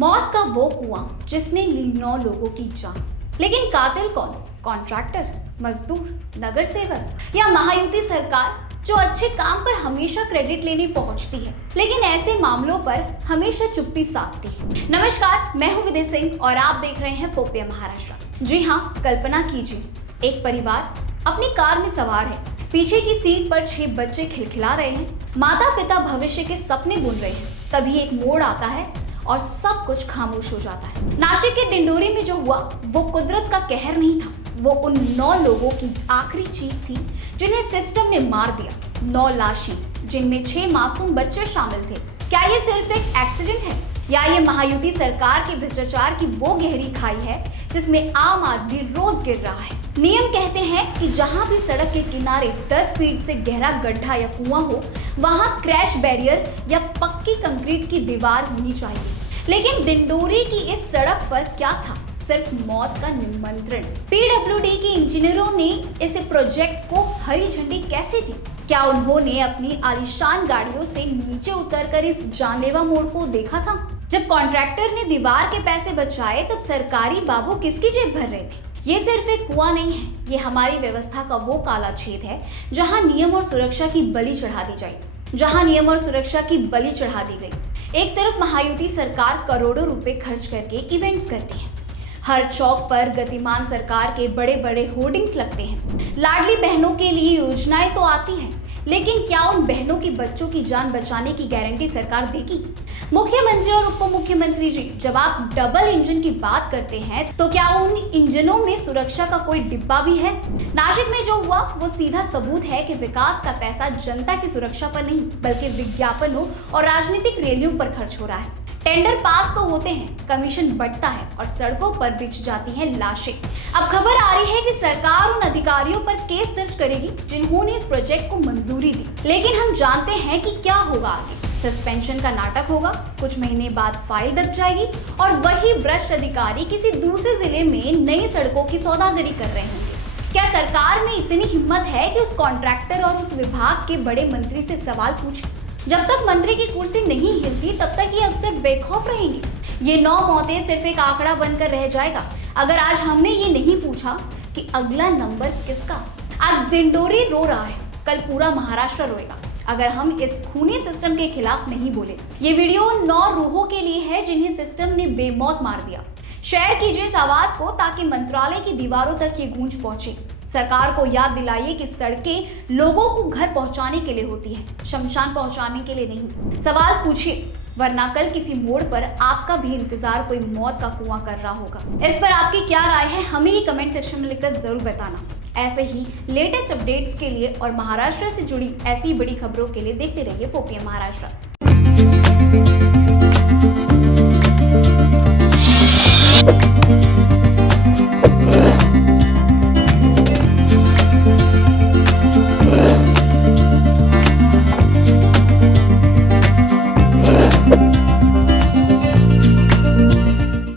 मौत का वो कुआं जिसने ली 9 लोगों की जान। लेकिन कातिल कौन? कॉन्ट्रैक्टर, मजदूर, नगर सेवक या महायुति सरकार जो अच्छे काम पर हमेशा क्रेडिट लेने पहुंचती है लेकिन ऐसे मामलों पर हमेशा चुप्पी साधती है। नमस्कार, मैं हूं विदे सिंह और आप देख रहे हैं फोपिया महाराष्ट्र। जी हाँ, कल्पना कीजिए, एक परिवार अपनी कार में सवार है। पीछे की सीट पर 6 बच्चे खिलखिला रहे हैं, माता पिता भविष्य के सपने बुन रहे हैं। तभी एक मोड़ आता है और सब कुछ खामोश हो जाता है। नासिक के डिंडोरी में जो हुआ वो कुदरत का कहर नहीं था, वो उन 9 लोगों की आखिरी चीख थी जिन्हें सिस्टम ने मार दिया। 9 लाशें, जिनमें 6 मासूम बच्चे शामिल थे। क्या ये सिर्फ एक एक्सीडेंट है या ये महायुति सरकार के भ्रष्टाचार की वो गहरी खाई है जिसमें आम आदमी रोज गिर रहा है? नियम कहते हैं कि जहां भी सड़क के किनारे 10 फीट से गहरा गड्ढा या कुआं हो वहां क्रैश बैरियर या पक्की कंक्रीट की दीवार होनी चाहिए। लेकिन डिंडोरी की इस सड़क पर क्या था? सिर्फ मौत का निमंत्रण। पीडब्ल्यूडी के इंजीनियरों ने इस प्रोजेक्ट को हरी झंडी कैसे दी? क्या उन्होंने अपनी आलीशान गाड़ियों से नीचे उतरकर इस जानलेवा मोड़ को देखा था? जब कॉन्ट्रैक्टर ने दीवार के पैसे बचाए तब सरकारी बाबू किसकी जेब भर रहे थे? ये सिर्फ एक कुआं नहीं है, ये हमारी व्यवस्था का वो काला छेद है जहां नियम और सुरक्षा की बलि चढ़ा दी गई। एक तरफ महायुति सरकार करोड़ों रुपए खर्च करके इवेंट्स करती है। हर चौक पर गतिमान सरकार के बड़े बड़े होर्डिंग्स लगते हैं। लाडली बहनों के लिए योजनाएं तो आती हैं, लेकिन क्या उन बहनों की बच्चों की जान बचाने की गारंटी सरकार देगी? मुख्यमंत्री और उप मुख्यमंत्री जी, जब आप डबल इंजन की बात करते हैं तो क्या उन इंजनों में सुरक्षा का कोई डिब्बा भी है? नासिक में जो हुआ वो सीधा सबूत है कि विकास का पैसा जनता की सुरक्षा पर नहीं बल्कि विज्ञापनों और राजनीतिक रैलियों पर खर्च हो रहा है। टेंडर पास तो होते हैं, कमीशन बढ़ता है और सड़कों पर बिछ जाती हैं लाशें। अब खबर आ रही है कि सरकार उन अधिकारियों पर केस दर्ज करेगी जिन्होंने इस प्रोजेक्ट को मंजूरी दी। लेकिन हम जानते हैं कि क्या होगा आगे। सस्पेंशन का नाटक होगा, कुछ महीने बाद फाइल दब जाएगी और वही भ्रष्ट अधिकारी किसी दूसरे जिले में नई सड़कों की सौदागरी कर रहे होंगे। क्या सरकार में इतनी हिम्मत है कि उस कॉन्ट्रैक्टर और उस विभाग के बड़े मंत्री से सवाल पूछे? जब तक मंत्री की कुर्सी नहीं हिलती तब तक ये अफसर बेखौफ रहेंगे। ये 9 मौतें सिर्फ एक आंकड़ा बनकर रह जाएगा अगर आज हमने ये नहीं पूछा कि अगला नंबर किसका। आज डिंडोरी रो रहा है, कल पूरा महाराष्ट्र रोएगा अगर हम इस खूनी सिस्टम के खिलाफ नहीं बोले। ये वीडियो 9 रूहों के लिए है जिन्हें सिस्टम ने बेमौत मार दिया। शेयर कीजिए इस आवाज को ताकि मंत्रालय की दीवारों तक ये गूंज पहुंचे। सरकार को याद दिलाइए कि सड़कें लोगों को घर पहुंचाने के लिए होती हैं, शमशान पहुंचाने के लिए नहीं। सवाल पूछिए, वरना कल किसी मोड़ पर आपका भी इंतजार कोई मौत का कुआं कर रहा होगा। इस पर आपकी क्या राय है, हमें ये कमेंट सेक्शन में लिखकर जरूर बताना। ऐसे ही लेटेस्ट अपडेट्स के लिए और महाराष्ट्र से जुड़ी ऐसी बड़ी खबरों के लिए देखते रहिए फोपिया महाराष्ट्र।